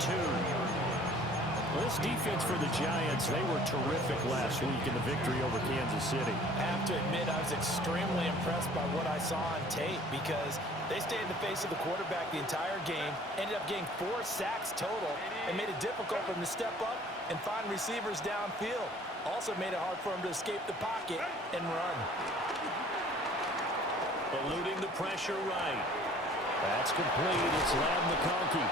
2. Well, this defense for the Giants, they were terrific last week in the victory over Kansas City. I have to admit, I was extremely impressed by what I saw on tape because they stayed in the face of the quarterback the entire game, ended up getting 4 sacks total, and made it difficult for them to step up and find receivers downfield. Also made it hard for them to escape the pocket and run. Eluding the pressure right. That's complete. It's Ladd McConkey.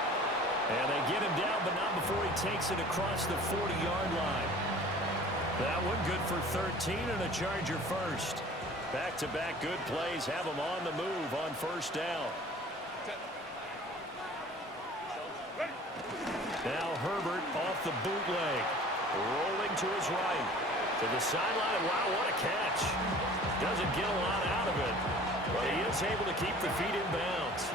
And they get him down, but not before he takes it across the 40-yard line. That one good for 13 and a Charger first. Back-to-back good plays have him on the move on first down. Now Herbert off the bootleg. Rolling to his right. To the sideline. Wow, what a catch. Doesn't get a lot out of it. But he is able to keep the feet in bounds.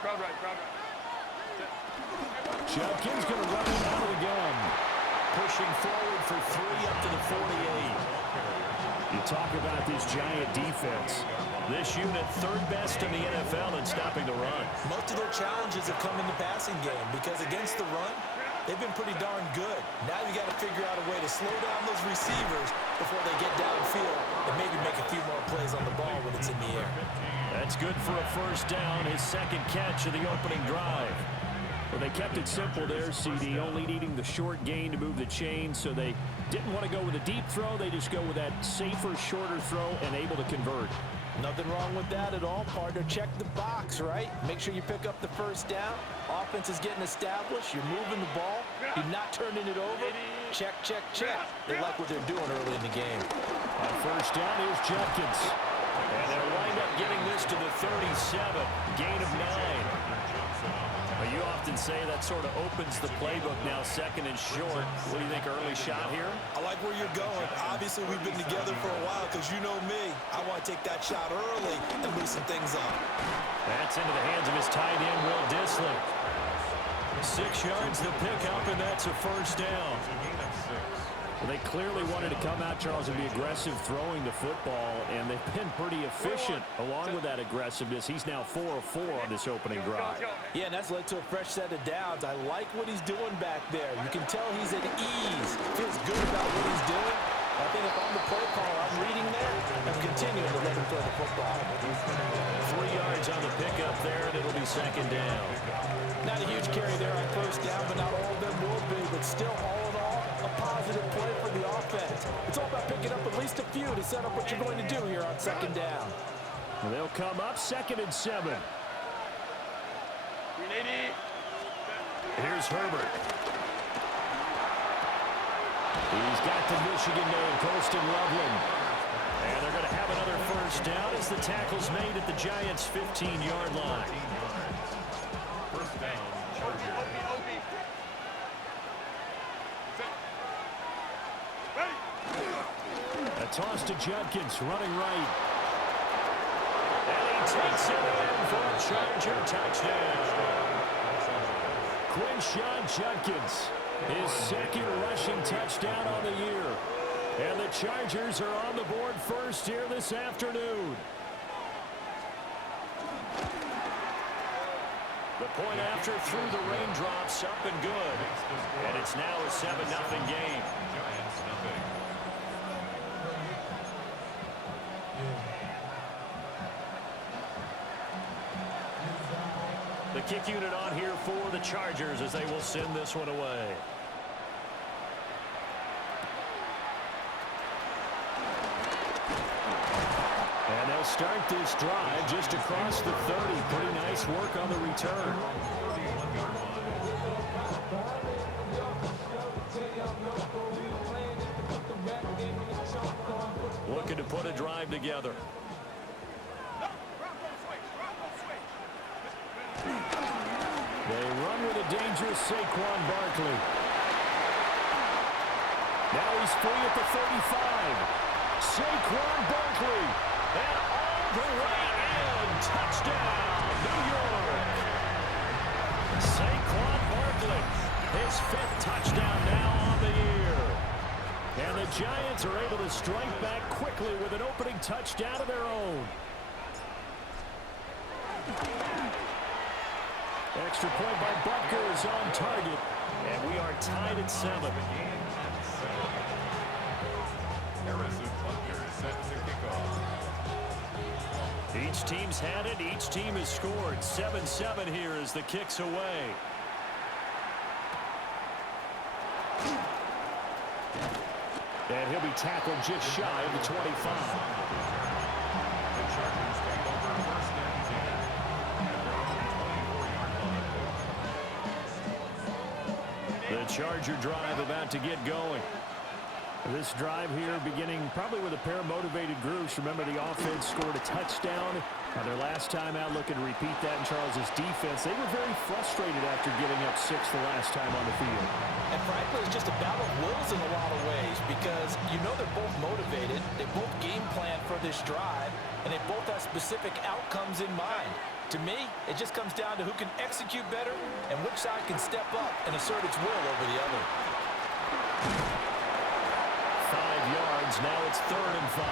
Crowd right. Judkins going to run him out of the gun. Pushing forward for 3 up to the 48. You talk about this Giant defense. This unit, 3rd best in the NFL in stopping the run. Most of their challenges have come in the passing game because against the run, they've been pretty darn good. Now you got to figure out a way to slow down those receivers before they get downfield and maybe make a few more plays on the ball when it's in the air. That's good for a first down, his 2nd catch of the opening drive. Well, they kept it simple there, CD, only needing the short gain to move the chain, so they didn't want to go with a deep throw. They just go with that safer, shorter throw and able to convert. Nothing wrong with that at all, partner. Check the box, right? Make sure you pick up the first down. Offense is getting established. You're moving the ball. You're not turning it over. Check. They like what they're doing early in the game. On first down, here's Judkins. And they'll wind up getting this to the 37. Gain of 9. Well, you often say that sort of opens the playbook now, 2nd and short. What do you think, early shot here? I like where you're going. Obviously, we've been together for a while because you know me. I want to take that shot early and loosen things up. That's into the hands of his tight end, Will Dissling. 6 yards the pickup, and that's a first down. Well, they clearly wanted to come out, Charles, and be aggressive throwing the football, and they've been pretty efficient along with that aggressiveness. He's now 4 of 4 on this opening drive. Yeah, and that's led to a fresh set of downs. I like what he's doing back there. You can tell he's at ease. Feels good about what he's doing. I think if I'm the play caller, I'm reading that and continuing to let him throw the football. 3 yards on the pickup there, and it'll be 2nd down. Not a huge carry there on first down, but not all of them will be. But still, all in all, a positive play for the offense. It's all about picking up at least a few to set up what you're going to do here on 2nd down. Well, they'll come up 2nd and 7. Here's Herbert. He's got the Michigan man, Colston Loveland. And they're going to have another first down as the tackle's made at the Giants' 15-yard line. First down, Charger. A toss to Judkins, running right. And he takes it in for a Charger touchdown. Quinshon Judkins, his 2nd rushing touchdown on the year. And the Chargers are on the board first here this afternoon. The point after through the raindrops, up and good. And it's now a 7-0 game. Giants, nothing. The kick unit on here for the Chargers as they will send this one away. And they'll start this drive just across the 30. Pretty nice work on the return. Looking to put a drive together. They run with a dangerous Saquon Barkley. Now he's free at the 35. Saquon Barkley. And all the way in. Touchdown, New York. Saquon Barkley. His 5th touchdown now on the year. And the Giants are able to strike back quickly with an opening touchdown of their own. Extra point by Butker is on target. And we are tied at 7. Harrison Butker is set to kick off. Each team's had it. Each team has scored. 7-7 here as the kick's away. And he'll be tackled just shy of the 25. The Chargers take over first and 10 at their own 24-yard line. The Charger drive about to get going. This drive here beginning probably with a pair of motivated groups. Remember, the offense scored a touchdown on their last time out. Looking to repeat that in Charles's defense. They were very frustrated after giving up 6 the last time on the field. And frankly, it's just a battle of wills in a lot of ways because you know they're both motivated. They both game plan for this drive, and they both have specific outcomes in mind. To me, it just comes down to who can execute better and which side can step up and assert its will over the other. 5 yards. Now it's 3rd and 5.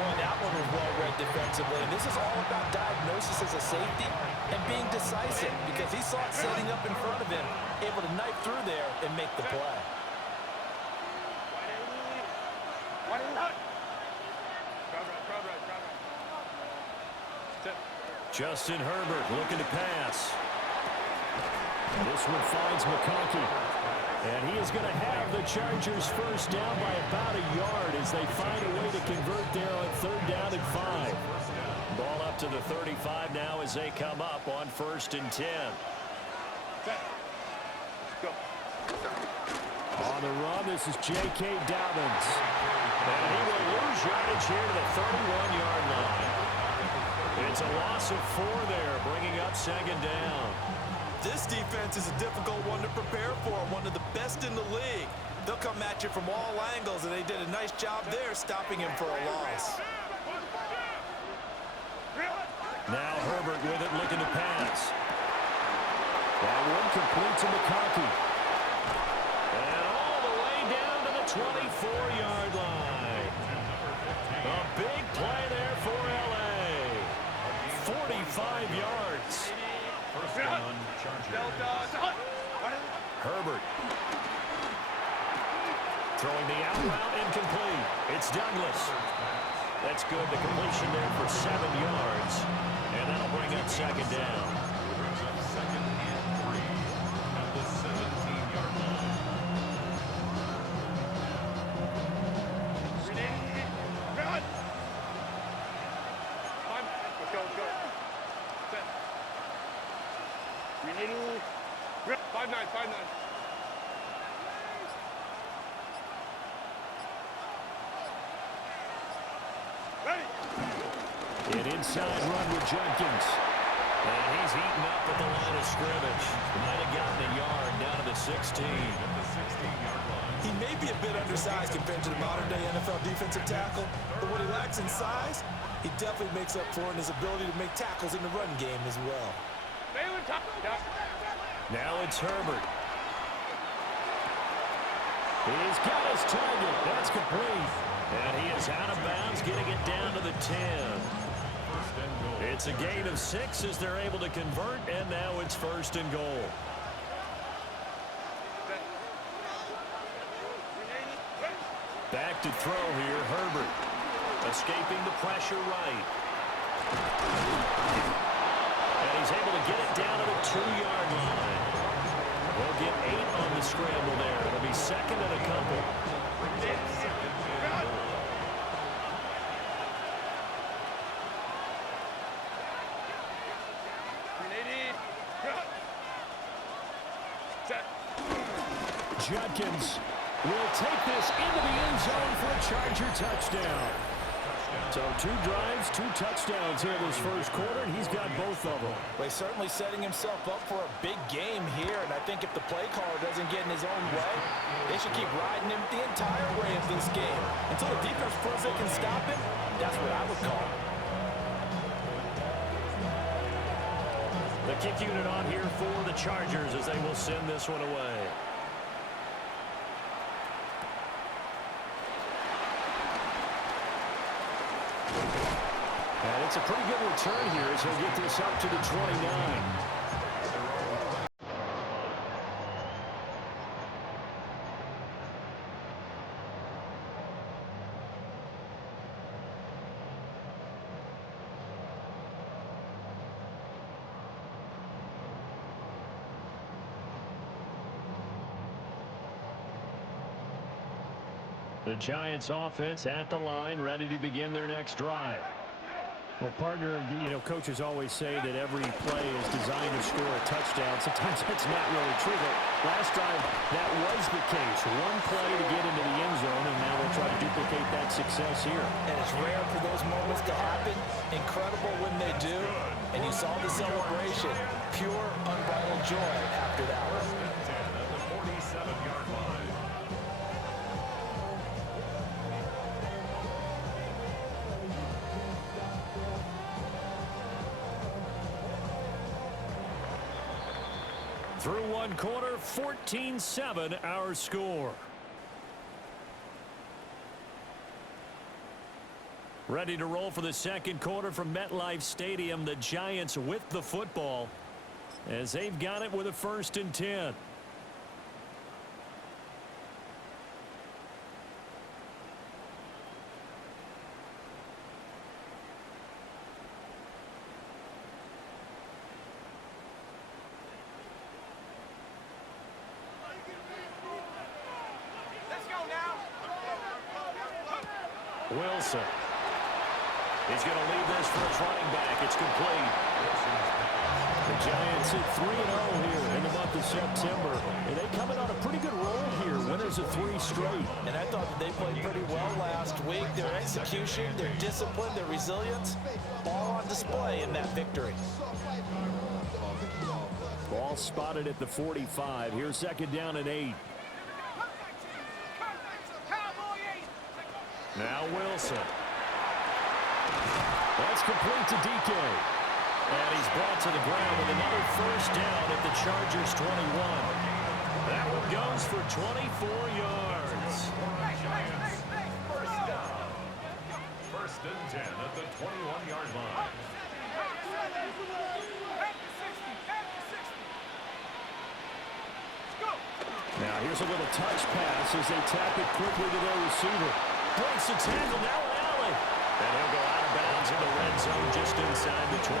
Boy, that one was well-read defensively. And this is all about diagnosis as a safety and being decisive because he saw it setting up in front of him, able to knife through there and make the play. Justin Herbert looking to pass. This one finds McConkey. And he is going to have the Chargers first down by about a yard as they find a way to convert there on 3rd down and 5. Ball up to the 35 now as they come up on 1st and 10. On the run, this is J.K. Dobbins. And he will lose yardage here to the 31-yard line. It's a loss of 4 there, bringing up 2nd down. This defense is a difficult one to prepare for, one of the best in the league. They'll come at you from all angles, and they did a nice job there stopping him for a loss. Now Herbert with it, looking to pass. That one complete to McConkey. And all the way down to the 24-yard line. A big play there for L.A. 45 yards. First down, Chargers. Herbert. Throwing the out route, incomplete. It's Douglas. That's good. The completion there for 7 yards. And that'll bring up 2nd down. Brings up 2nd and 3 at the 17-yard line. Let's go. Set. 5-9. An inside run with Jenkins. And he's eaten up at the line of scrimmage. Might have gotten a yard down to the 16. At the 16-yard line. He may be a bit undersized compared to the modern-day NFL defensive tackle, but what he lacks in size, he definitely makes up for in his ability to make tackles in the run game as well. Now it's Herbert. He's got his target. That's complete. And he is out of bounds, getting it down to the 10. First and goal. It's a gain of 6 as they're able to convert, and now it's 1st and goal. Back to throw here, Herbert. Escaping the pressure right. And he's able to get it down to the 2-yard line. He'll get 8 on the scramble there. It'll be 2nd and a couple. Jenkins will take this into the end zone for a Charger touchdown. So 2 drives, 2 touchdowns here this first quarter, and he's got both of them. Well, he's certainly setting himself up for a big game here, and I think if the play caller doesn't get in his own way, they should keep riding him the entire way of this game. Until the defense proves they can stop him, that's what I would call it. The kick unit on here for the Chargers as they will send this one away. And it's a pretty good return here as he'll get this up to the 29. The Giants offense at the line, ready to begin their next drive. Well, partner, coaches always say that every play is designed to score a touchdown. Sometimes that's not really true, but last drive, that was the case. One play to get into the end zone, and now they'll try to duplicate that success here. And it's rare for those moments to happen. Incredible when they do. And you saw the celebration. Pure, unbridled joy after that one. At the 47-yard line. Through one quarter, 14-7 our score. Ready to roll for the second quarter from MetLife Stadium. The Giants with the football as they've got it with a 1st and 10. Wilson. He's going to leave this for his running back. It's complete. The Giants at 3-0 here in the month of September. And they coming on a pretty good roll here. Winners of 3 straight. And I thought that they played pretty well last week. Their execution, their discipline, their resilience, all on display in that victory. Ball spotted at the 45. Here's 2nd down and 8. Now Wilson. That's complete to DK. And he's brought to the ground with another 1st down at the Chargers 21. That one goes for 24 yards. First down. 1st and 10 at the 21-yard line. Now here's a little touch pass as they tap it quickly to their receiver. Breaks the tackle, now Allen. And he'll go out of bounds in the red zone just inside the 20.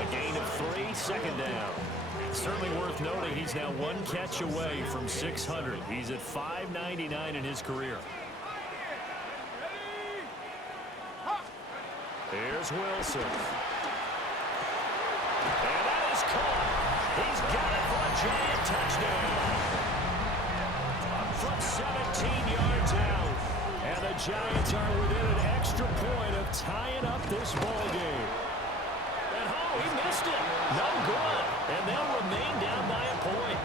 A gain of 3, 2nd down. Certainly worth noting he's now 1 catch away from 600. He's at 599 in his career. Here's Wilson. And that is caught. He's got it for a giant touchdown. From 17 yards out. And the Giants are within an extra point of tying up this ball game. And oh, he missed it. No good. And they'll remain down by a point.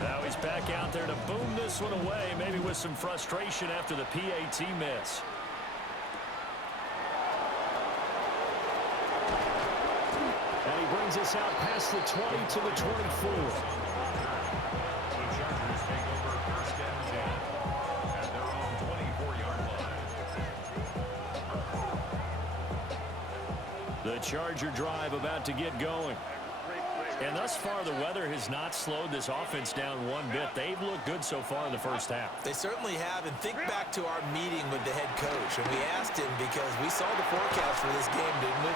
Now he's back out there to boom this one away, maybe with some frustration after the PAT miss. And he brings us out past the 20 to the 24. The Chargers take over 1st and 10 at their own 24-yard line. The Charger drive about to get going. And thus far, the weather has not slowed this offense down one bit. They've looked good so far in the 1st half. They certainly have. And think back to our meeting with the head coach. And we asked him because we saw the forecast for this game, didn't we?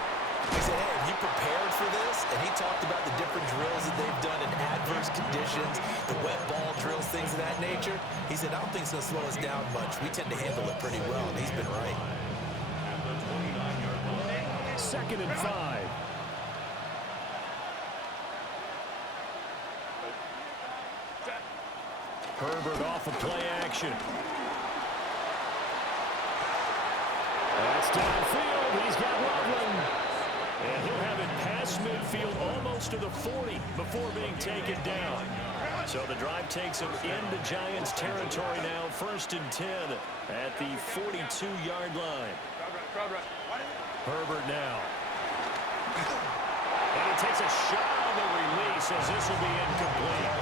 We said, hey, have you prepared for this? And he talked about the different drills that they've done in adverse conditions, the wet ball drills, things of that nature. He said, I don't think it's going to slow us down much. We tend to handle it pretty well, and he's been right. At the 29-yard line. 2nd and 5. Herbert off of play action. That's downfield. He's got Loveland. And he'll have it past midfield almost to the 40 before being taken down. So the drive takes him into Giants territory now. 1st and 10 at the 42-yard line. Herbert now. And he takes a shot on says this will be incomplete.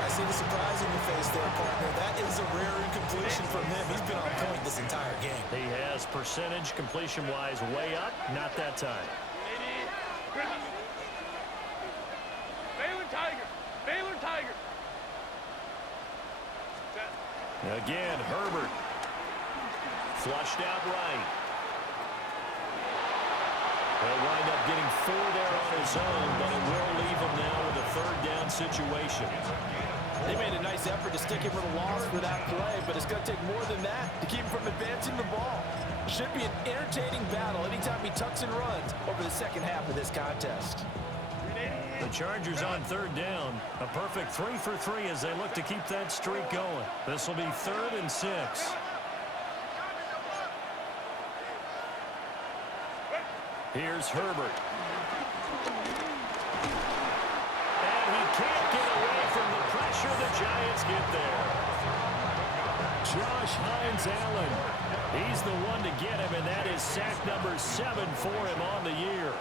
I see the surprise in your face there, partner. That is a rare incompletion from him. He's been on point this entire game. He has percentage completion-wise way up, not that time. Baylor Tiger. Baylor Tiger. Again, Herbert. Flushed out right. He'll wind up getting 4 there on his own, but it will leave him now with a third down situation. They made a nice effort to stick him with a loss for that play, but it's going to take more than that to keep him from advancing the ball. Should be an entertaining battle anytime he tucks and runs over the second half of this contest. The Chargers on third down. A perfect 3 for 3 as they look to keep that streak going. This will be 3rd and 6. Here's Herbert. And he can't get away from the pressure. The Giants get there. Josh Hines-Allen. He's the one to get him, and that is sack number 7 for him on the year.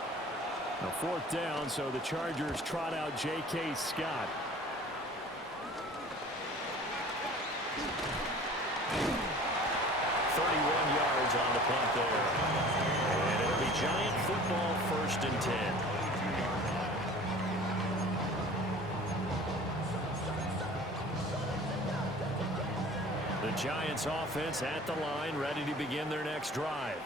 A 4th down, so the Chargers trot out J.K. Scott. Yards on the punt there. And it'll be Giant football, 1st and 10. The Giants offense at the line, ready to begin their next drive.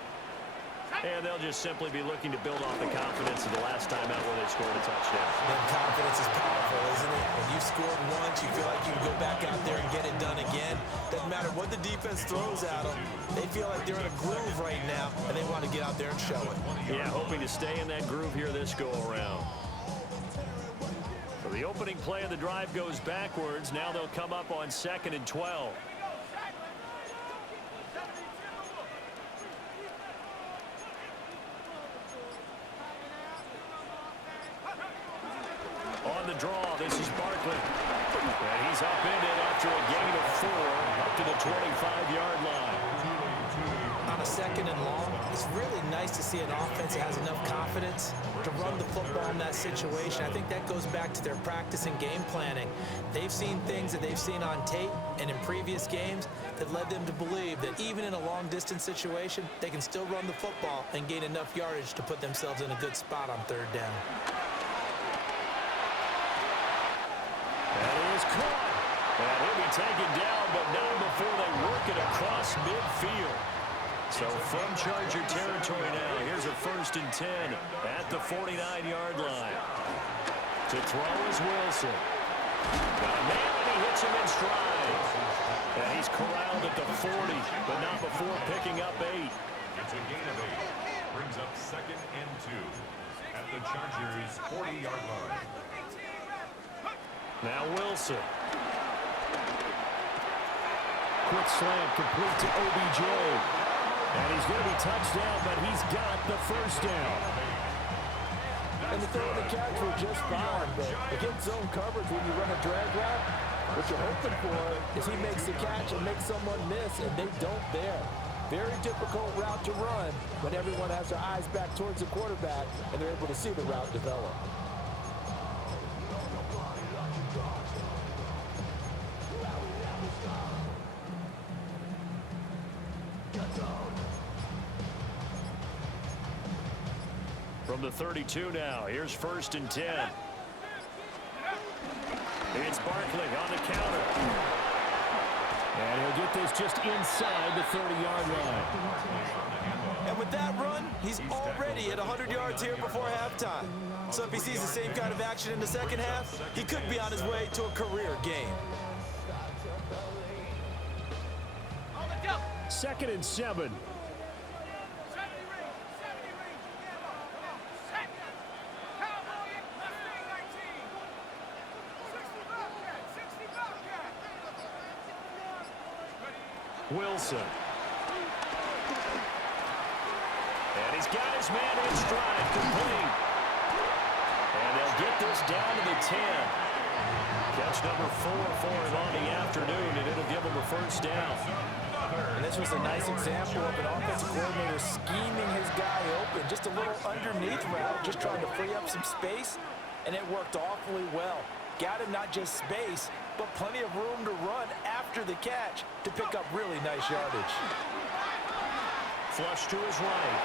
And they'll just simply be looking to build off the confidence of the last time out where they scored a touchdown. That confidence is powerful, isn't it? When you scored once, you feel like you can go back out there and get it done again. Doesn't matter what the defense throws at them. They feel like they're in a groove right now, and they want to get out there and show it. Yeah, hoping to stay in that groove here this go-around. So the opening play of the drive goes backwards. Now they'll come up on 2nd and 12. On the draw, this is Barkley. And he's upended after a gain of 4 up to the 25-yard line. On a 2nd and long, it's really nice to see an offense that has enough confidence to run the football in that situation. I think that goes back to their practice and game planning. They've seen things that they've seen on tape and in previous games that led them to believe that even in a long-distance situation, they can still run the football and gain enough yardage to put themselves in a good spot on 3rd down. That is caught. And he'll be taken down, but not before they work it across midfield. So from Charger territory now, here's a 1st and 10 at the 49-yard line. To throw is Wilson. Got a man, and he hits him in stride. And he's corralled at the 40, but not before picking up 8. It's a gain of 8. Brings up 2nd and 2 at the Chargers' 40-yard line. Now Wilson. Quick slant complete to OBJ. And he's going to be touched down, but he's got the 1st down. And the throw and the catch were just fine, but against zone coverage when you run a drag route, what you're hoping for is he makes the catch and makes someone miss, and they don't there. Very difficult route to run when everyone has their eyes back towards the quarterback and they're able to see the route develop. From the 32 now, here's 1st and 10. It's Barkley on the counter. And he'll get this just inside the 30-yard line. And with that run, he's already at 100 yards here before halftime. So if he sees the same kind of action in the second half, he could be on his way to a career game. 2nd and 7. Wilson. And he's got his man in stride, complete. And they'll get this down to the 10. Catch number 4 for him on the afternoon, and it'll give him a 1st down. And this was a nice example of an offensive coordinator scheming his guy open. Just a little underneath route, just trying to free up some space and it worked awfully well. Got him not just space, but plenty of room to run after the catch to pick up really nice yardage. Flush to his right.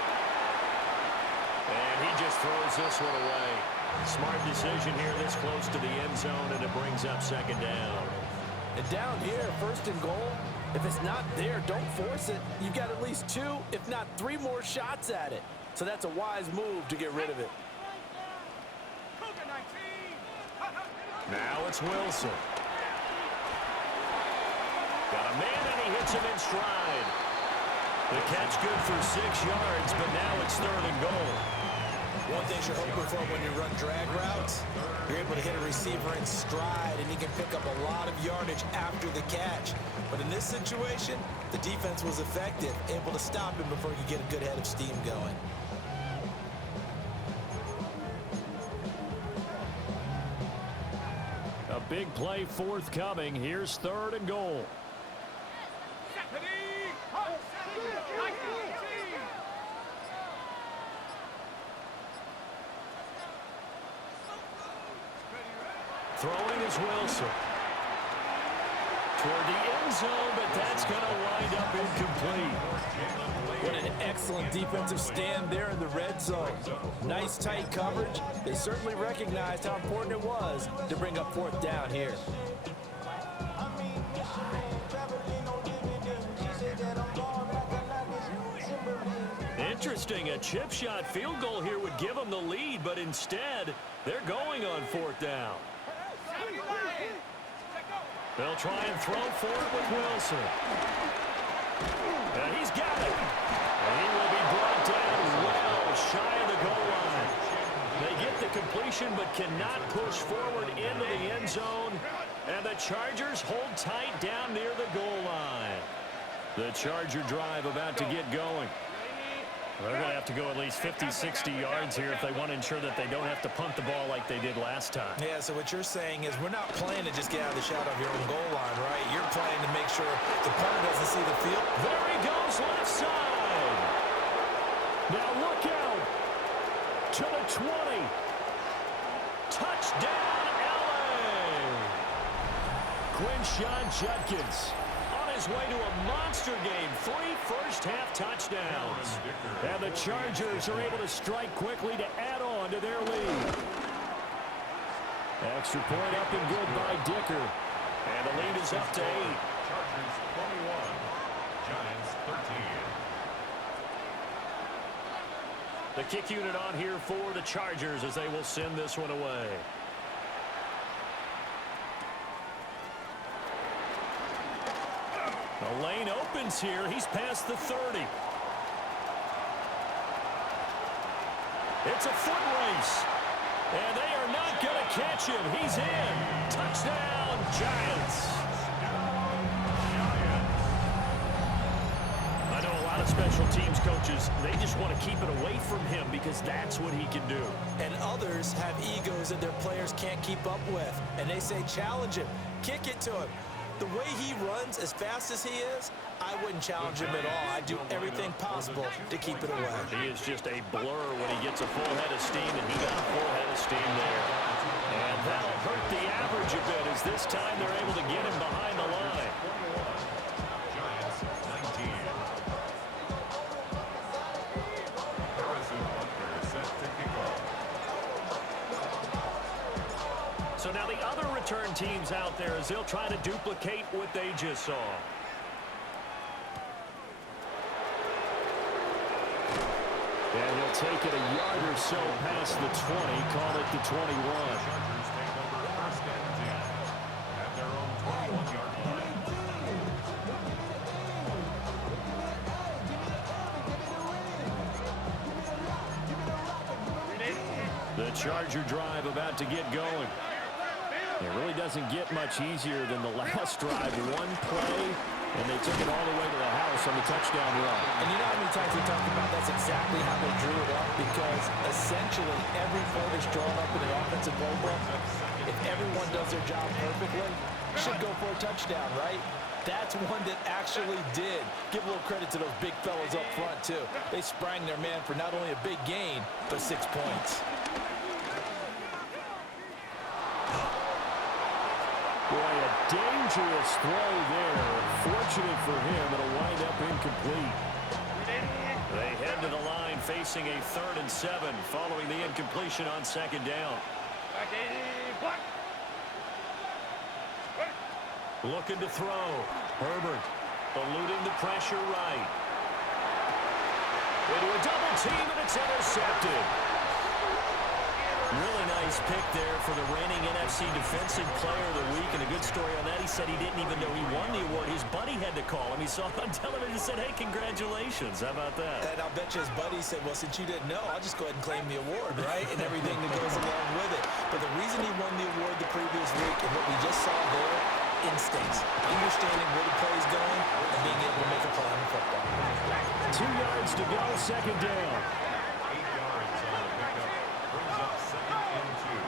And he just throws this one away. Smart decision here this close to the end zone, and it brings up second down. And down here, first and goal, if it's not there, don't force it. You've got at least 2, if not 3 more shots at it. So that's a wise move to get rid of it. Now it's Wilson. Got a man, and he hits him in stride. The catch good for 6 yards, but now it's third and goal. One thing you're hoping for when you run drag routes, you're able to hit a receiver in stride, and he can pick up a lot of yardage after the catch. But in this situation, the defense was effective, able to stop him before he could get a good head of steam going. A big play forthcoming. Here's third and goal. Throwing is Wilson. Toward the end zone, but that's going to wind up incomplete. What an excellent defensive stand there in the red zone. Nice tight coverage. They certainly recognized how important it was to bring up fourth down here. Interesting, a chip shot field goal here would give them the lead, but instead, they're going on fourth down. They'll try and throw for it with Wilson. And he's got it. And he will be brought down well shy of the goal line. They get the completion but cannot push forward into the end zone. And the Chargers hold tight down near the goal line. The Charger drive about to get going. They're going to have to go at least 50, 60 yards here if they want to ensure that they don't have to punt the ball like they did last time. Yeah, so what you're saying is we're not playing to just get out of the shadow of your own goal line, right? You're playing to make sure the punter doesn't see the field. There he goes, left side. Now look out to the 20. Touchdown, L.A. Quinshon Judkins on his way to a monster game. 3 first-half touchdowns. And the Chargers are able to strike quickly to add on to their lead. Extra point up and good by Dicker. And the lead is up to 8. Chargers 21, Giants 13. The kick unit on here for the Chargers as they will send this one away. The lane opens here. He's past the 30. It's a foot race. And they are not going to catch him. He's in. Touchdown, Giants. I know a lot of special teams coaches, they just want to keep it away from him because that's what he can do. And others have egos that their players can't keep up with. And they say, challenge him. Kick it to him. The way he runs as fast as he is, I wouldn't challenge him at all. I'd do everything possible to keep it away. He is just a blur when he gets a full head of steam, and he got a full head of steam there. And that'll hurt the average a bit as this time they're able to get him behind the line. Giants 19. Harrison Butker set to kick off. So now the other return teams out there as they'll try to duplicate what they just saw. And he'll take it a yard or so past the 20, call it the 21. Chargers take over first and 10 at their own 21-yard line. The Charger drive about to get going. It really doesn't get much easier than the last drive. One play, and they took it all the way to the house on the touchdown run. And you know how many times we talked about that's exactly how they drew it up? Because essentially every play that's drawn up in an offensive playbook, if everyone does their job perfectly, should go for a touchdown, right? That's one that actually did. Give a little credit to those big fellas up front, too. They sprang their man for not only a big gain, but 6 points. Boy, a dangerous throw there. Fortunate for him, it'll wind up incomplete. They head to the line facing a 3rd and 7 following the incompletion on 2nd down. Looking to throw. Herbert eluding the pressure right. Into a double team, and it's intercepted. Really nice pick there for the reigning NFC Defensive Player of the Week. And a good story on that. He said he didn't even know he won the award. His buddy had to call him. He saw it on television and said, hey, congratulations. How about that? And I'll bet you his buddy said, well, since you didn't know, I'll just go ahead and claim the award, right? And everything that goes along with it. But the reason he won the award the previous week and what we just saw there, instincts, understanding where the play is going, and being able to make a play on the football. 2 yards to go, 2nd down. 8 yards on the pickup. Brings up 2nd and 2.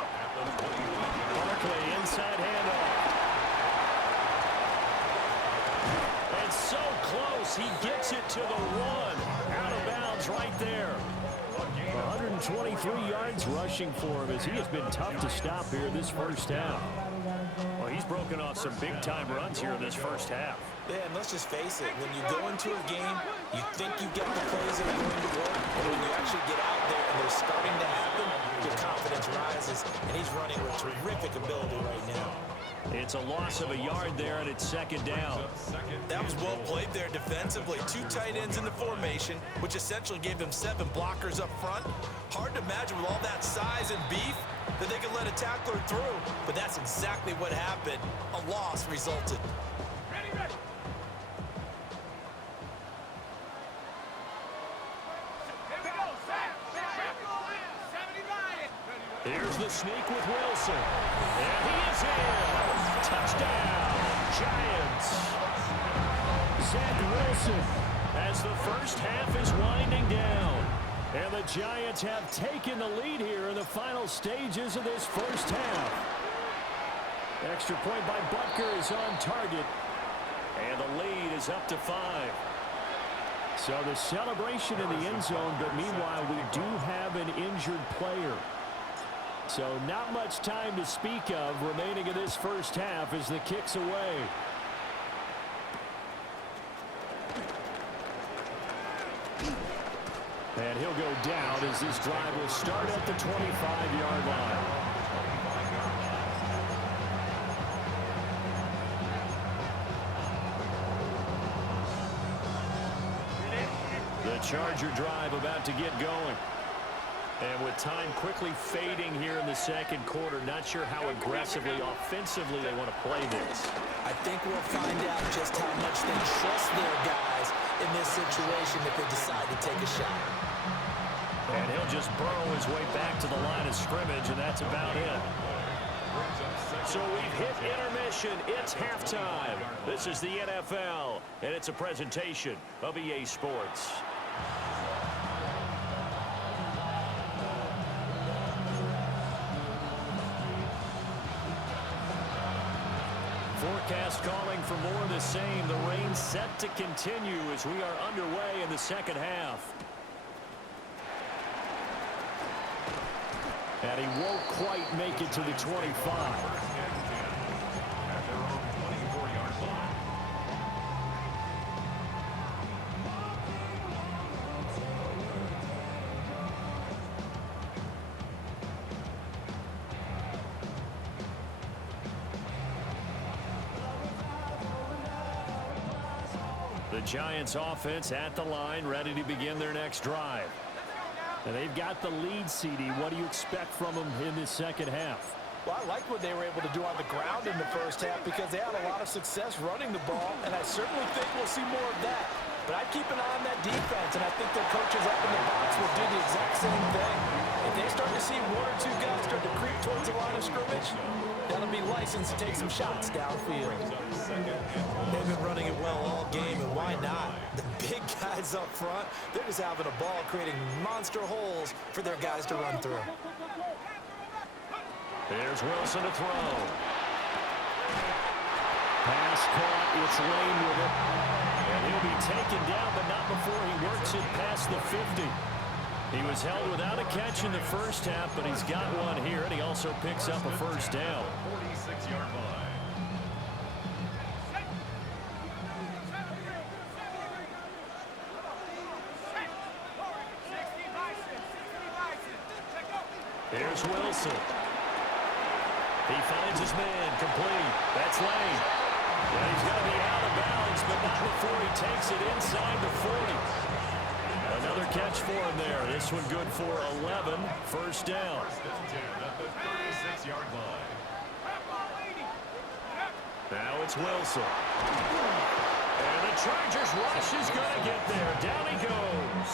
At the 21. Barkley, inside handoff. And so close, he gets it to the 1. Out of bounds right there. 123 yards rushing for him as he has been tough to stop here this first half. Well, he's broken off some big-time runs here in this first half. Yeah, and let's just face it. When you go into a game, you think you got the plays that are going to work, and when you actually get out there and they're starting to happen, your confidence rises, and he's running with terrific ability right now. It's a loss of a yard there, and it's 2nd down. That was well played there defensively. 2 tight ends in the formation, which essentially gave them 7 blockers up front. Hard to imagine with all that size and beef that they could let a tackler through, but that's exactly what happened. A loss resulted. Ready, ready. Here we go, Sam. 79. Here's the sneak with Wilson. And he is in. Touchdown, Giants. Zach Wilson as the first half is winding down. And the Giants have taken the lead here in the final stages of this first half. Extra point by Butker is on target. And the lead is up to 5. So the celebration in the end zone, but meanwhile we do have an injured player. So not much time to speak of remaining in this first half as the kick's away. And he'll go down as this drive will start at the 25-yard line. The Charger drive about to get going. And with time quickly fading here in the second quarter, not sure how aggressively, offensively they want to play this. I think we'll find out just how much they trust their guys in this situation if they decide to take a shot. And he'll just burrow his way back to the line of scrimmage, and that's about it. So we've hit intermission. It's halftime. This is the NFL, and it's a presentation of EA Sports. Forecast calling for more of the same. The rain set to continue as we are underway in the second half. And he won't quite make it to the 25. The Giants offense at the line, ready to begin their next drive. And they've got the lead, CD. What do you expect from them in this second half? Well, I like what they were able to do on the ground in the first half because they had a lot of success running the ball, and I certainly think we'll see more of that. But I'd keep an eye on that defense, and I think their coaches up in the box will do the exact same thing. If they start to see 1 or 2 guys start to creep towards the line of scrimmage, that'll be licensed to take some shots downfield. They've been running it well all game, and why not? The big guys up front, they're just having a ball, creating monster holes for their guys to run through. There's Wilson to throw. Pass caught. It's Lane with it. And he'll be taken down, but not before he works it past the 50. He was held without a catch in the first half, but he's got one here, and he also picks up a first down. 46-yard line. Here's Wilson. He finds his man, complete. That's Lane. And he's going to be out of bounds, but not before he takes it inside the 40. Another catch for him there. This one good for 11. First down. First and 10 at the 36-yard line. Now it's Wilson. And the Chargers rush is going to get there. Down he goes.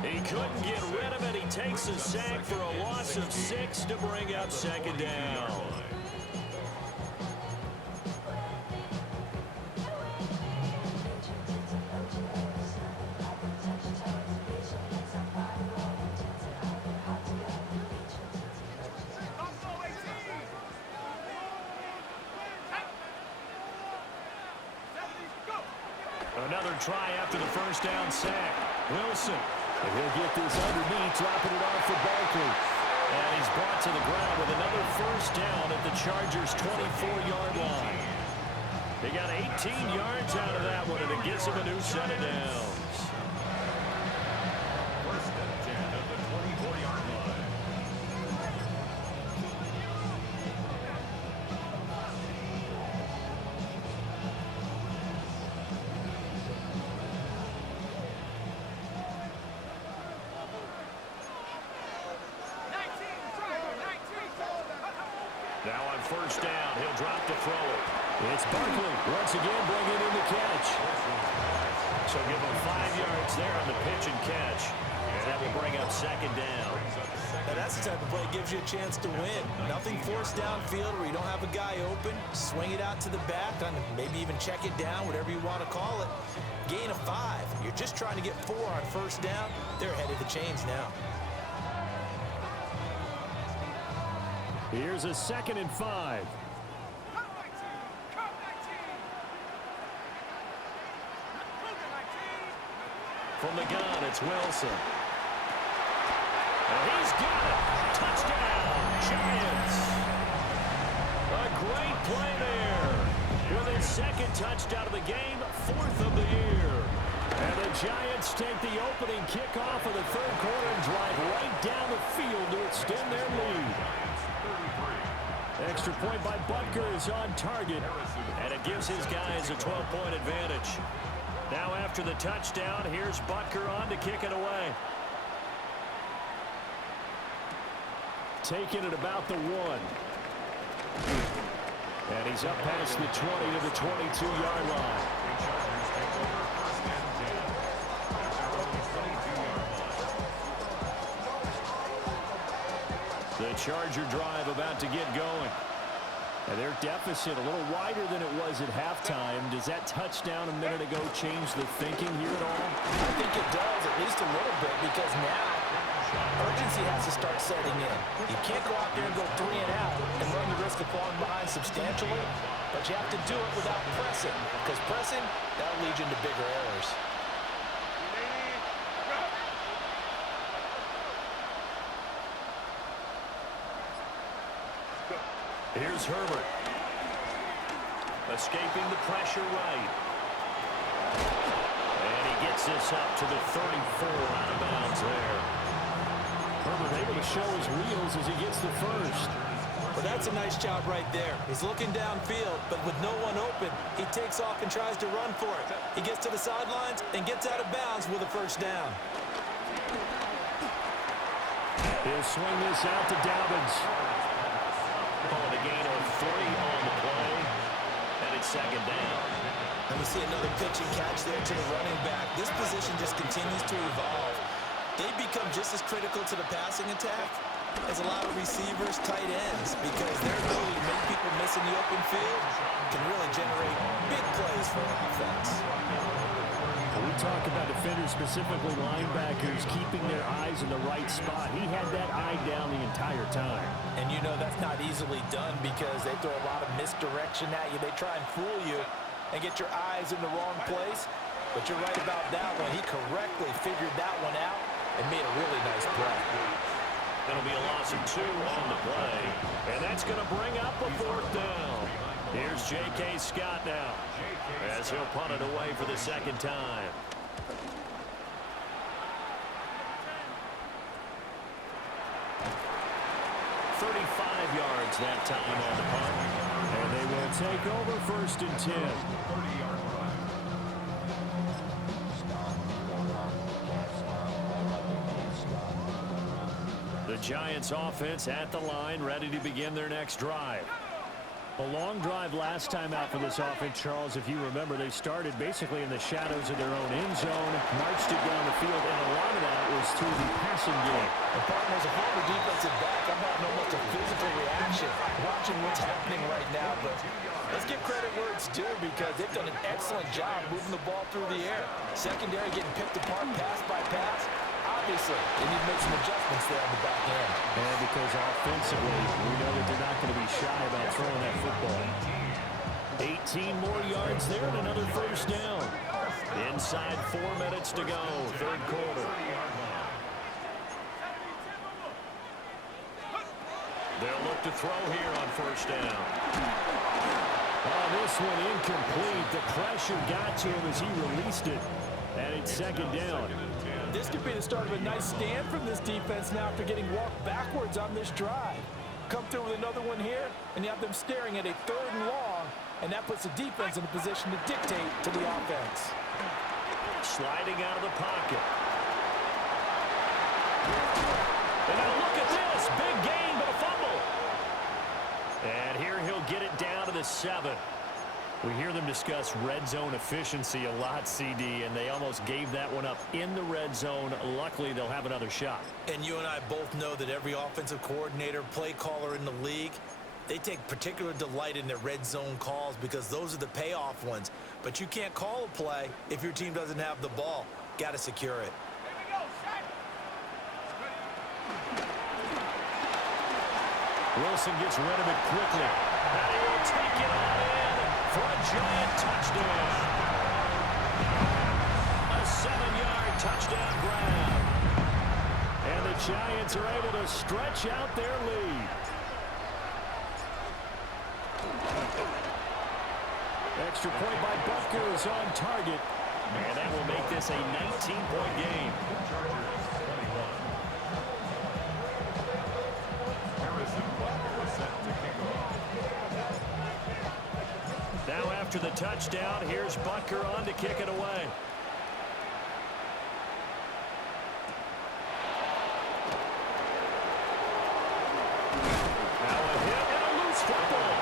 He couldn't get rid of it. He takes a sack for a loss of 6 to bring up second down. Another try after the first down sack. Wilson. And he'll get this underneath, dropping it off for Barkley. And he's brought to the ground with another first down at the Chargers' 24-yard line. They got 18 yards out of that one, and it gives him a new set of downs. First and 10 at the 24-yard line. Now on first down, he'll drop to throw it. It's Barkley once again bringing in the catch. So give him 5 yards there on the pitch and catch. And that will bring up second down. Now that's the type of play that gives you a chance to win. Nothing forced downfield where you don't have a guy open. Swing it out to the back, maybe even check it down, whatever you want to call it. Gain of 5. You're just trying to get 4 on first down. They're ahead of the chains now. Here's a 2nd and 5. From the gun, it's Wilson. And he's got it. Touchdown, Giants. A great play there. With his 2nd touchdown of the game, 4th of the year. And the Giants take the opening kickoff of the 3rd quarter and drive right down the field to extend their lead. Extra point by Butker is on target, and it gives his guys a 12-point advantage. Now after the touchdown, here's Butker on to kick it away. Taking it about the 1. And he's up past the 20 to the 22-yard line. The Charger drive about to get going. And their deficit a little wider than it was at halftime. Does that touchdown a minute ago change the thinking here at all? I think it does, at least a little bit, because now urgency has to start setting in. You can't go out there and go 3 and out and run the risk of falling behind substantially, but you have to do it without pressing, because pressing, that'll lead you into bigger errors. Here's Herbert. Escaping the pressure right. And he gets this up to the 34 out of bounds there. Herbert able to show his wheels as he gets the first. Well, that's a nice job right there. He's looking downfield, but with no one open, he takes off and tries to run for it. He gets to the sidelines and gets out of bounds with a first down. He'll swing this out to Dobbins. Calling a gain of 3 on the play, and it's second down. And we see another pitch and catch there to the running back. This position just continues to evolve. They become just as critical to the passing attack as a lot of receivers, tight ends, because their ability to make people miss in the open field can really generate big plays for an offense. We talk about defenders, specifically linebackers, keeping their eyes in the right spot. He had that eye down the entire time. And you know that's not easily done because they throw a lot of misdirection at you. They try and fool you and get your eyes in the wrong place. But you're right about that one. He correctly figured that one out and made a really nice play. It'll be a loss of 2 on the play, and that's going to bring up a 4th down. Here's J.K. Scott now, as he'll punt it away for the 2nd time. 35 yards that time on the punt, and they will take over 1st and 10. 30-yard line. The Giants offense at the line, ready to begin their next drive. A long drive last time out for this offense, Charles. If you remember, they started basically in the shadows of their own end zone, marched it down the field, and a lot of that was through the passing game. The partner's a former defensive back. I'm having almost a physical reaction watching what's happening right now. But let's give credit where it's due because they've done an excellent job moving the ball through the air. Secondary getting picked apart pass by pass. Obviously, they need to make some adjustments there on the back end. And because offensively, we know that they're not going to be shy about throwing that football. 18 more yards there and another 1st down. Inside 4 minutes to go, 3rd quarter. They'll look to throw here on 1st down. Oh, this one incomplete. The pressure got to him as he released it. And it's 2nd down. This could be the start of a nice stand from this defense now after getting walked backwards on this drive. Come through with another one here, and you have them staring at a 3rd and long, and that puts the defense in a position to dictate to the offense. Sliding out of the pocket. And now look at this. Big gain, but a fumble. And here he'll get it down to the 7. We hear them discuss red zone efficiency a lot, CD, and they almost gave that one up in the red zone. Luckily, they'll have another shot. And you and I both know that every offensive coordinator, play caller in the league, they take particular delight in their red zone calls because those are the payoff ones. But you can't call a play if your team doesn't have the ball. Got to secure it. Wilson gets rid of it quickly. And he will take it on in for a giant touchdown. A 7-yard touchdown grab. And the Giants are able to stretch out their lead. Extra point by Butker is on target. And that will make this a 19-point game. Now after the touchdown, here's Butker on to kick it away. Now a hit and a loose football.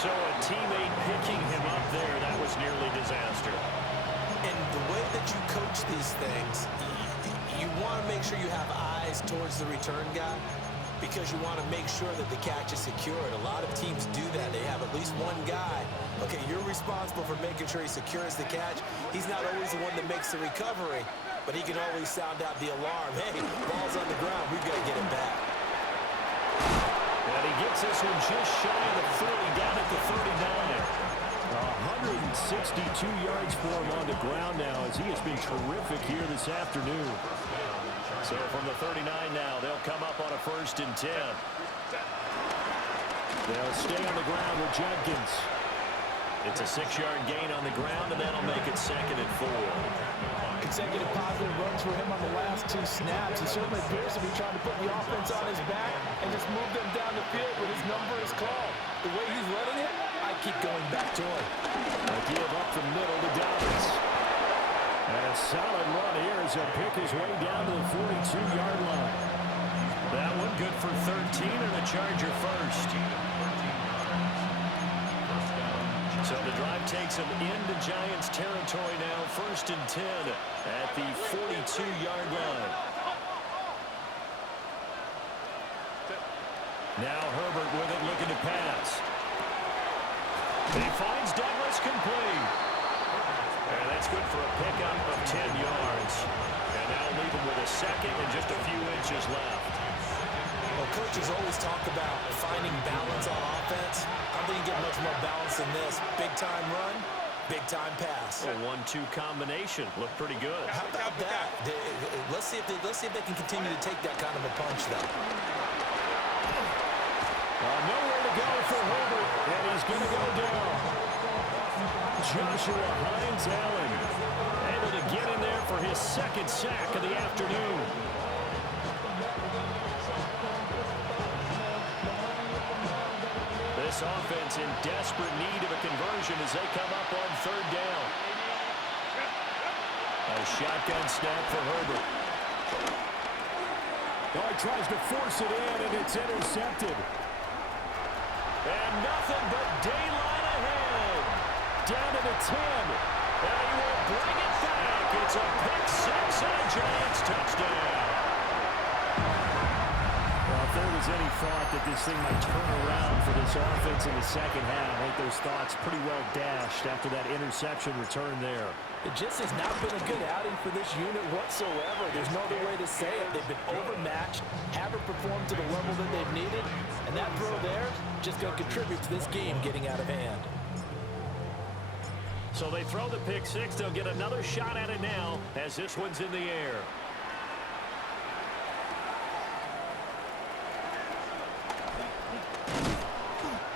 So a teammate picking him up there, that was nearly disaster. And the way that you coach these things, you want to make sure you have eyes towards the return guy because you want to make sure that the catch is secured. A lot of teams do that. They have at least one guy. Okay, you're responsible for making sure he secures the catch. He's not always the one that makes the recovery, but he can always sound out the alarm. Hey, ball's on the ground. We've got to get it back. And he gets this one just shy of the 30, down at the 39. 162 yards for him on the ground now as he has been terrific here this afternoon. So from the 39 now, they'll come up on a 1st and 10. They'll stay on the ground with Jenkins. It's a 6-yard gain on the ground, and that'll make it 2nd and 4. Consecutive positive runs for him on the last 2 snaps. He certainly appears to be trying to put the offense on his back and just move them down the field, but his number is called. The way he's running it, I keep going back to him. A give up the middle to Dobbins. And a solid run here as he'll pick his way down to the 42-yard line. That one good for 13 and a Charger first. So the drive takes him into Giants territory now, 1st and 10 at the 42-yard line. Now Herbert with it, looking to pass. He finds Douglas complete. And that's good for a pickup of 10 yards. And that'll leave him with a 2nd and just a few inches left. Well, coaches always talk about finding balance on offense. I don't think you get much more balance than this. Big-time run, Big-time pass. A 1-2 combination. Looked pretty good. How about that? Let's see if they can continue to take that kind of a punch, though. Nowhere to go for Herbert, and he's going to go down. Joshua Hines-Allen able to get in there for his second sack of the afternoon. This offense in desperate need of a conversion as they come up on third down. A shotgun snap for Herbert. Oh, he tries to force it in, and it's intercepted. And nothing but daylight ahead. Down to the 10. And he will bring it back. It's a pick six and a Giants touchdown. Well, if there was any thought that this thing might turn around for this offense in the second half, I think those thoughts pretty well dashed after that interception return there. It just has not been a good outing for this unit whatsoever. There's no other way to say it. They've been overmatched, haven't performed to the level that they've needed, and that throw there just going to contribute to this game getting out of hand. So they throw the pick six. They'll get another shot at it now as this one's in the air.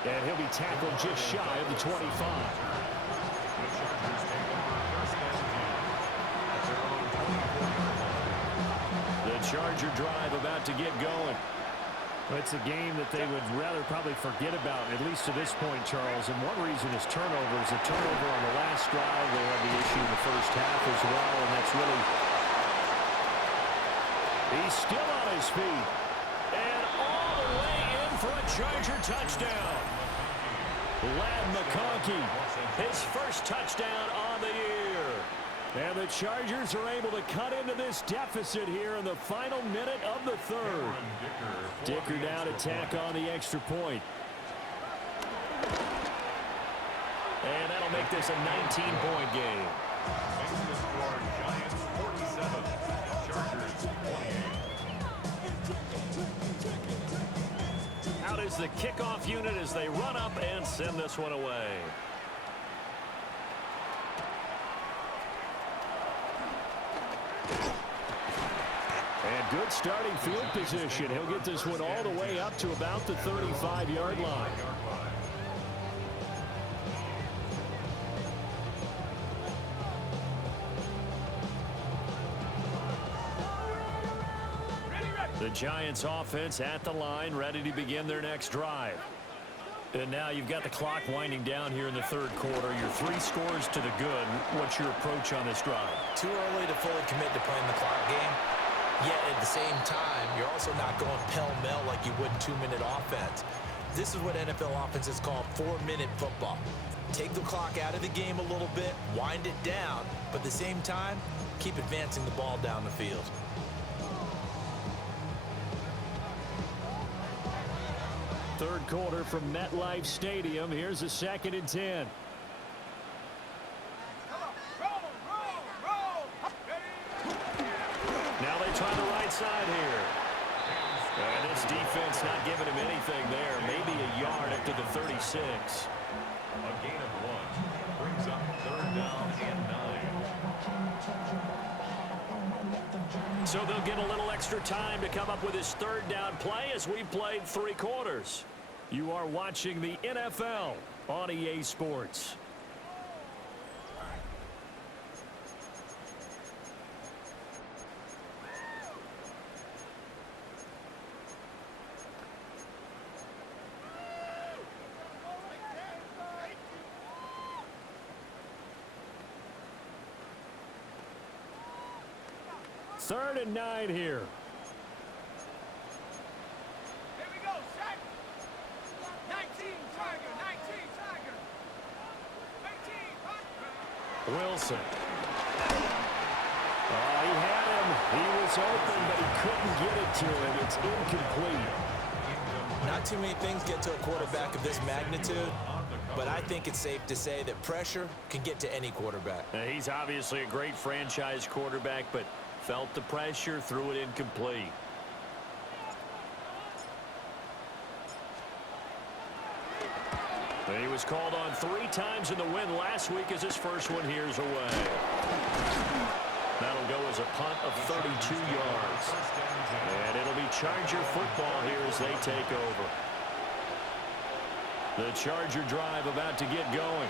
And he'll be tackled just shy of the 25. The Charger drive about to get going. It's a game that they would rather probably forget about, at least to this point, Charles. And one reason is turnovers. A turnover on the last drive. They had the issue in the first half as well, and that's really... He's still on his feet. And all the way in for a Charger touchdown. Ladd McConkey, his first touchdown on the year. And the Chargers are able to cut into this deficit here in the final minute of the third. Dicker down to tack on the extra point. And that'll make this a 19-point game. Makes the score Giants 47, Chargers 28. Out is the kickoff unit as they run up and send this one away. And good starting field position. He'll get this one all the way up to about the 35-yard line. The Giants offense at the line, ready to begin their next drive. And now you've got the clock winding down here in the third quarter. Your 3 scores to the good. What's your approach on this drive? Too early to fully commit to playing the clock game. Yet at the same time, you're also not going pell-mell like you would in 2-minute offense. This is what NFL offenses call 4-minute football. Take the clock out of the game a little bit, wind it down, but at the same time, keep advancing the ball down the field. Third quarter from MetLife Stadium. Here's a 2nd and 10. Now they try the right side here. And this defense not giving him anything there. Maybe a yard up to the 36. A gain of 1 brings up 3rd down and 9. So they'll get a little extra time to come up with his 3rd down play as we played 3 quarters. You are watching the NFL on EA Sports. Third and 9 here. Here we go, set. 19 Tiger, 19 Tiger. 18 Wilson. Oh, he had him. He was open, but he couldn't get it to him. It's incomplete. Not too many things get to a quarterback of this magnitude, but I think it's safe to say that pressure can get to any quarterback. He's obviously a great franchise quarterback, but felt the pressure, threw it incomplete. He was called on 3 times in the win last week as his first one here's away. That'll go as a punt of 32 yards. And it'll be Charger football here as they take over. The Charger drive about to get going.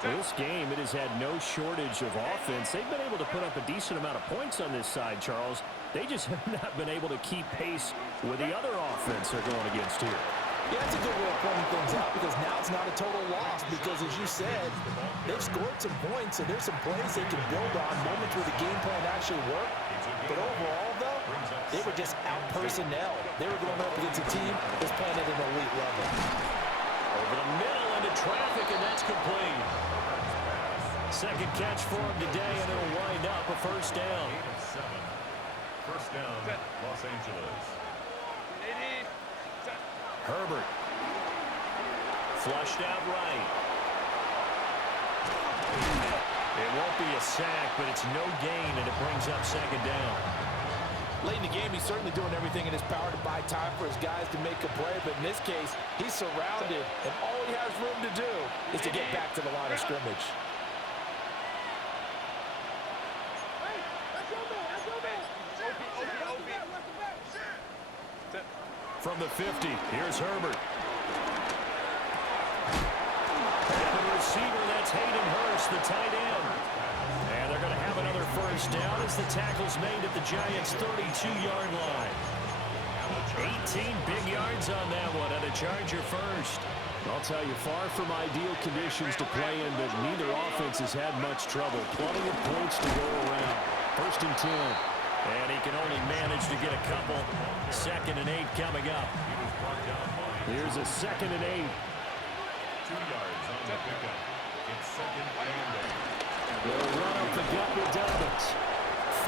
For this game, it has had no shortage of offense. They've been able to put up a decent amount of points on this side, Charles. They just have not been able to keep pace with the other offense they're going against here. Yeah, that's a good way of pointing things out because now it's not a total loss because, as you said, they've scored some points, and there's some plays they can build on, moments where the game plan actually worked. But overall, though, they were just out-personnel. They were going up against a team that's playing at an elite level. Over the middle into traffic, and that's complete. Second catch for him today, and it'll wind up a first down. First down, Los Angeles. Herbert. Flushed out right. It won't be a sack, but it's no gain, and it brings up second down. Late in the game, he's certainly doing everything in his power to buy time for his guys to make a play, but in this case, he's surrounded, and all he has room to do is to get back to the line of scrimmage. From the 50, here's Herbert. Open receiver, that's Hayden Hurst, the tight end. And they're going to have another first down as the tackle's made at the Giants' 32-yard line. 18 big yards on that one, and a Charger first. I'll tell you, far from ideal conditions to play in, but neither offense has had much trouble. Plenty of points to go around. First and 10. And he can only manage to get a couple. 2nd and 8 coming up. Here's a 2nd and 8. 2 yards on the pickup. It's 2nd and 8. They'll run up the gut with Dobbins.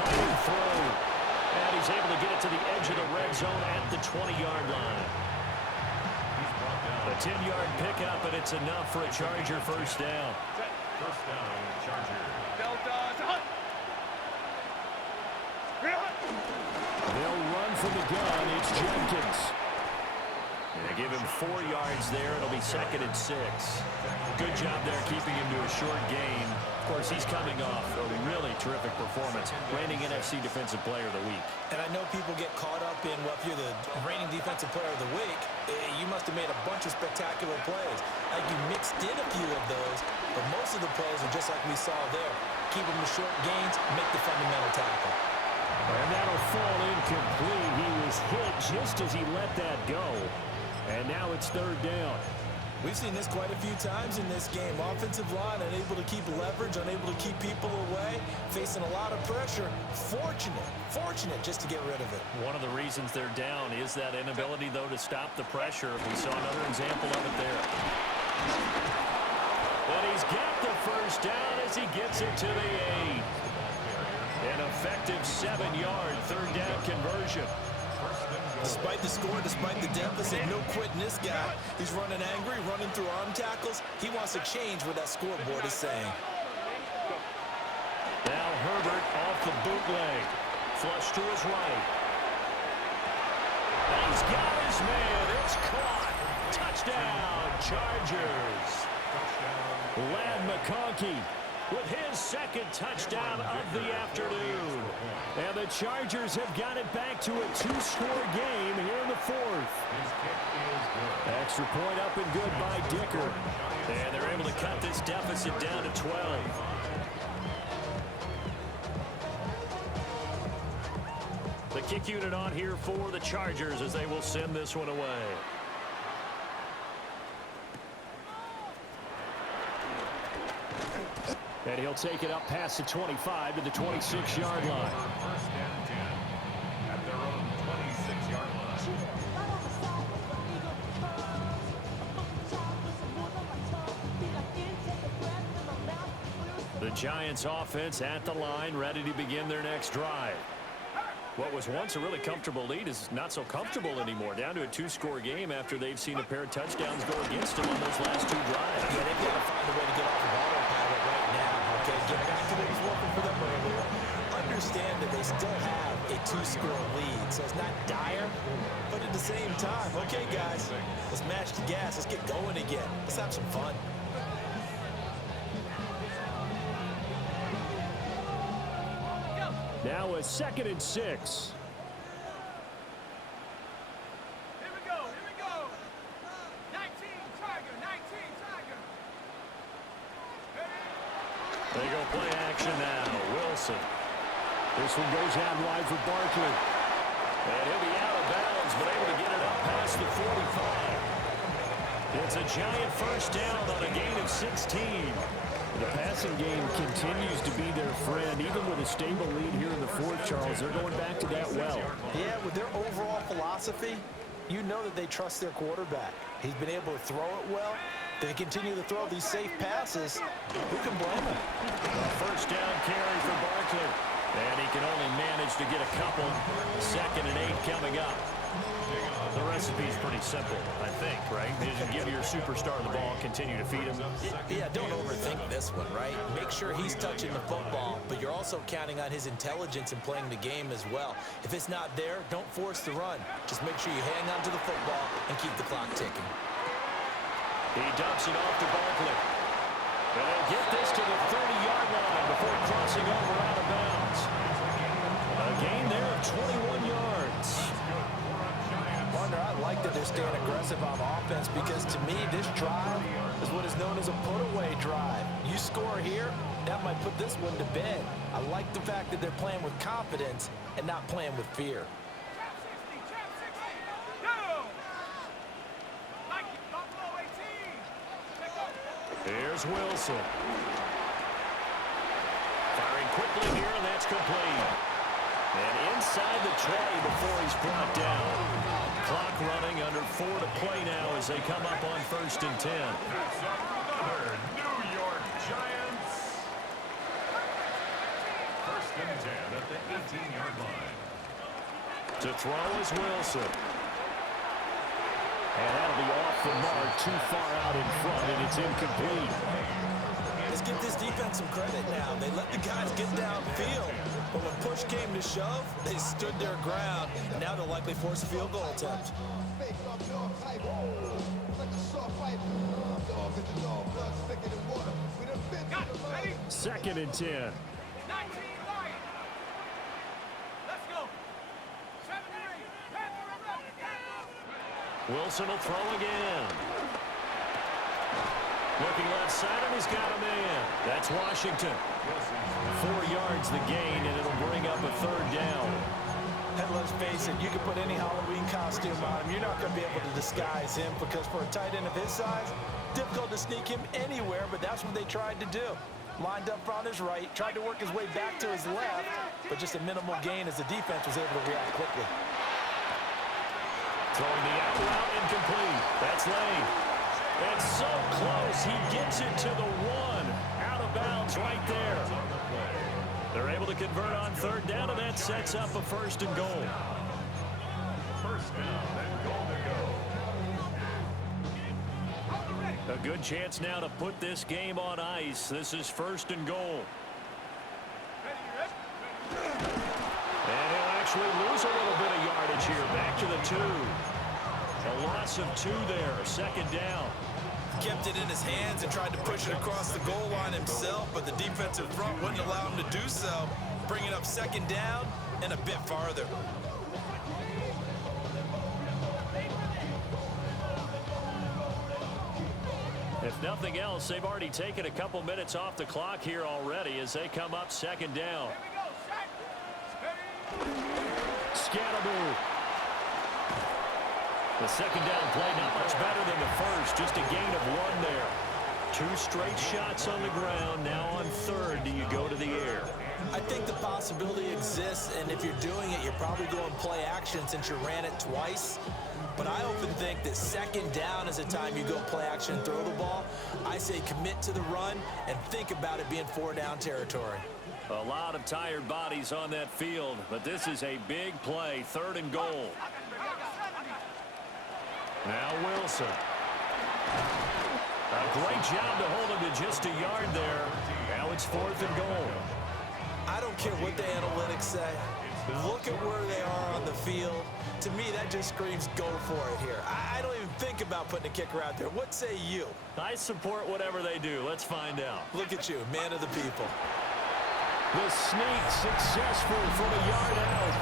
Fighting throw. And he's able to get it to the edge of the red zone at the 20-yard line. A 10-yard pickup, and it's enough for a Charger first down. First down, Charger. They'll run from the gun. It's Jenkins. And they give him 4 yards there. It'll be 2nd and 6. Good job there keeping him to a short gain. Of course, he's coming off a really terrific performance, reigning NFC Defensive Player of the Week. And I know people get caught up in, well, if you're the reigning Defensive Player of the Week, you must have made a bunch of spectacular plays. Like you mixed in a few of those, but most of the plays are just like we saw there. Keep them to short gains, make the fundamental tackle. And that'll fall incomplete. He was hit just as he let that go. And now it's 3rd down. We've seen this quite a few times in this game. Offensive line unable to keep leverage, unable to keep people away, facing a lot of pressure. Fortunate just to get rid of it. One of the reasons they're down is that inability, though, to stop the pressure. We saw another example of it there. But he's got the first down as he gets it to the 8. An effective 7-yard 3rd down conversion. Despite the score, despite the deficit, no quitting this guy. He's running angry, running through arm tackles. He wants to change what that scoreboard is saying. Now Herbert off the bootleg. Flush to his right. And he's got his man. It's caught. Touchdown, Chargers. Lad McConkey with his 2nd touchdown of the afternoon. And the Chargers have got it back to a 2-score game here in the 4th. Extra point up and good by Dicker. And they're able to cut this deficit down to 12. The kick unit on here for the Chargers as they will send this one away. And he'll take it up past the 25 to the 26-yard line. First and 10 at their own 26-yard line. The Giants offense at the line, ready to begin their next drive. What was once a really comfortable lead is not so comfortable anymore. Down to a 2-score game after they've seen a pair of touchdowns go against them on those last 2 drives. Yeah, they've got to find a way to get off of autopilot right now. Okay, get back to what was working for them earlier. understand that they still have a 2-score lead, so it's not dire, but at the same time, okay, guys, let's match the gas. Let's get going again. Let's have some fun. Now a 2nd and 6. Here we go, here we go. 19, Tiger, 19, Tiger. They go play action now. Wilson. This one goes out wide for Barkley. And he'll be out of bounds, but able to get it up past the 45. It's a giant first down on a gain of 16. The passing game continues to be their friend. Even with a stable lead here in the 4th, Charles, they're going back to that well. Yeah, with their overall philosophy, you know that they trust their quarterback. He's been able to throw it well. They continue to throw these safe passes. Who can blame him? First down carry for Barkley. And he can only manage to get a couple. 2nd and 8 coming up. The recipe's pretty simple, I think, right? Just give your superstar the ball, continue to feed him. Yeah, don't overthink this one, right? Make sure he's touching the football, but you're also counting on his intelligence in playing the game as well. If it's not there, don't force the run. Just make sure you hang on to the football and keep the clock ticking. He dumps it off to Barkley. And they'll get this to the 30-yard line before crossing over out of bounds. A gain there of 21 yards. Partner, I like that they're staying aggressive on offense because to me, this drive is what is known as a put-away drive. You score here, that might put this one to bed. I like the fact that they're playing with confidence and not playing with fear. Trap 60, go! Like it, Buffalo 18. Take off. Here's Wilson. Firing quickly here, and that's complete. And inside the 20 before he's brought down. Clock running, under 4 to play now as they come up on 1st and 10. Another New York Giants. 1st and 10 at the 18-yard line. To throw is Wilson. And that'll be off the mark, too far out in front, and it's incomplete. Let's give this defense some credit now. They let the guys get downfield, but when push came to shove, they stood their ground, and now they'll likely force a field goal attempt. 2nd and 10. 19, Lion. Let's go. 7 Wilson will throw again. Looking left side, and he's got a man. That's Washington. 4 yards the gain, and it'll bring up a 3rd down. And let's face it, you can put any Halloween costume on him. You're not going to be able to disguise him because for a tight end of his size, difficult to sneak him anywhere, but that's what they tried to do. Lined up on his right, tried to work his way back to his left, but just a minimal gain as the defense was able to react quickly. Throwing the out route, incomplete. That's Lane. It's so close. He gets it to the 1. Out of bounds right there. They're able to convert on 3rd down, and that sets up a 1st and goal. 1st down and goal to go. A good chance now to put this game on ice. This is 1st and goal. And he'll actually lose a little bit of yardage here. Back to the 2. A loss of 2 there. 2nd down. Kept it in his hands and tried to push it across the goal line himself, but the defensive front wouldn't allow him to do so, bringing up 2nd down and a bit farther. If nothing else, they've already taken a couple minutes off the clock here already as they come up 2nd down. Scatterboo. The 2nd down play not much better than the first, just a gain of 1 there. 2 straight shots on the ground. Now on 3rd, do you go to the air? I think the possibility exists, and if you're doing it, you're probably going play action since you ran it twice. But I often think that 2nd down is the time you go play action and throw the ball. I say commit to the run and think about it being 4 down territory. A lot of tired bodies on that field, but this is a big play. 3rd and goal. Now Wilson. A great job to hold him to just a yard there. Now it's 4th and goal. I I don't care what the analytics say. Look at where they are on the field. To me, that just screams go for it here. I don't even think about putting a kicker out there. What say you? I support whatever they do. Let's find out. Look at you, man of the people. The sneak successful from a yard out.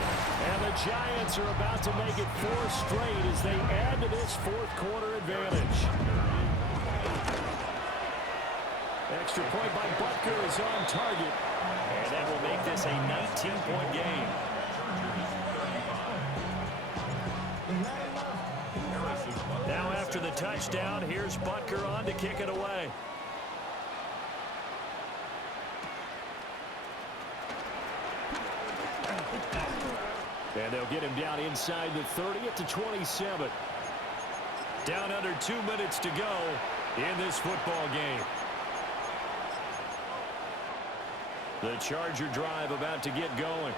And the Giants are about to make it 4 straight as they add to this fourth quarter advantage. Extra point by Butker is on target. And that will make this a 19-point game. Now after the touchdown, here's Butker on to kick it away. And they'll get him down inside the 30 at the 27. Down under 2 minutes to go in this football game. The Charger drive about to get going.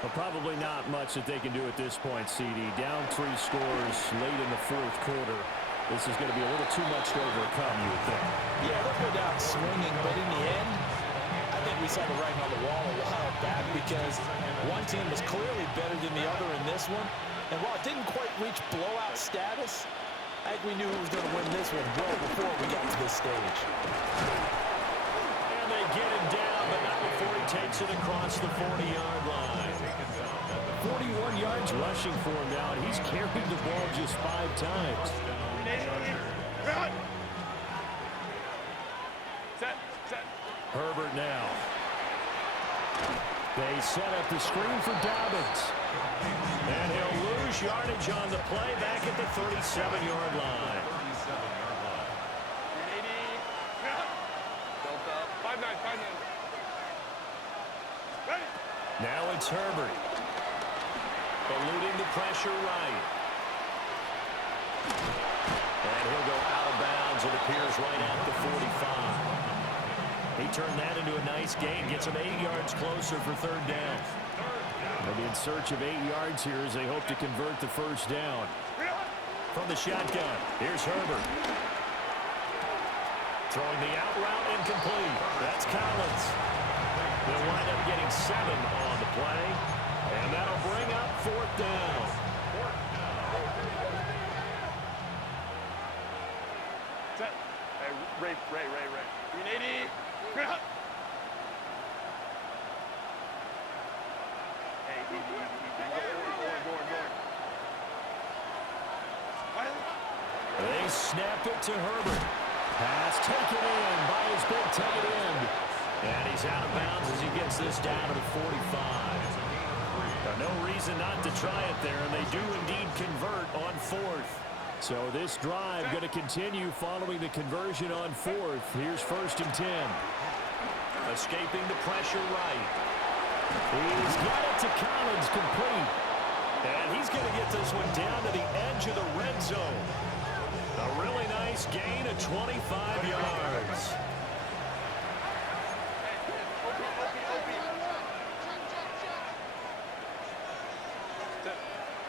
But probably not much that they can do at this point, CD. Down 3 scores late in the fourth quarter. This is going to be a little too much to overcome, you would think. Yeah, they'll go down swinging, but in the end, I think we saw the writing on the wall a while back because one team was clearly better than the other in this one. And while it didn't quite reach blowout status, I think we knew who was going to win this one well before we got to this stage. And they get him down, but not before he takes it across the 40-yard line. 41 yards rushing for him now, and he's carried the ball just 5 times. Herbert now. They set up the screen for Dobbins. And he'll lose yardage on the play back at the 37-yard line. 5-9. Now it's Herbert. Eluding the pressure right. And he'll go out of bounds. It appears right at the 45. He turned that into a nice gain. Gets him 8 yards closer for third down. They'll be in search of 8 yards here as they hope to convert the first down. From the shotgun, here's Herbert. Throwing the out route incomplete. That's Collins. They'll wind up getting 7 on the play. And that'll bring up fourth down. Hey, Ray. 380. They snap it to Herbert. Pass taken in by his big tight end. And he's out of bounds as he gets this down to the 45. No reason not to try it there, and they do indeed convert on fourth. So this drive going to continue following the conversion on fourth. Here's 1st and 10. Escaping the pressure right. He's got it to Collins, complete. And he's going to get this one down to the edge of the red zone. A really nice gain of 25 yards.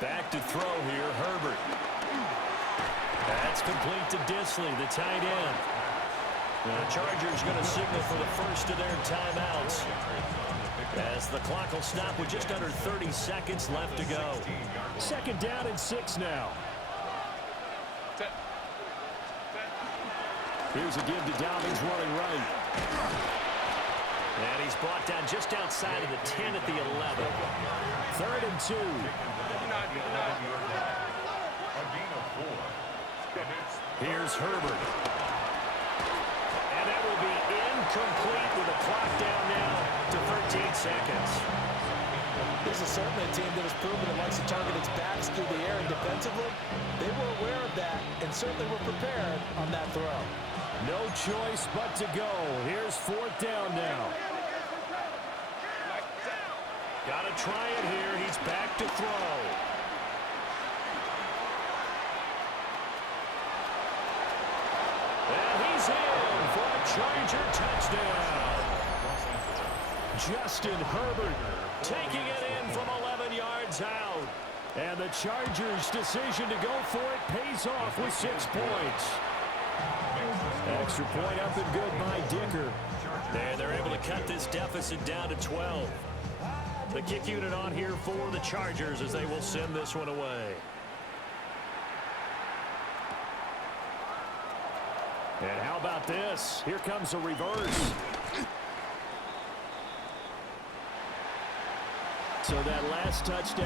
Back to throw here, Herbert. That's complete to Disley, the tight end. The Chargers going to signal for the first of their timeouts, as the clock will stop with just under 30 seconds left to go. 2nd down and 6 now. Here's a give to Dobbins running right. And he's brought down just outside of the 10 at the 11. 3rd and 2. Here's Herbert. And that will be incomplete with the clock down now to 13 seconds. This is certainly a team that has proven it likes to target its backs through the air and defensively. They were aware of that and certainly were prepared on that throw. No choice but to go. Here's 4th down now. Got to try it here. He's back to throw. And he's in for a Charger touchdown. Justin Herbert taking it in from 11 yards out. And the Chargers' decision to go for it pays off with 6 points. Extra point up and good by Dicker. And they're able to cut this deficit down to 12. The kick unit on here for the Chargers as they will send this one away. And how about this? Here comes a reverse. So that last touchdown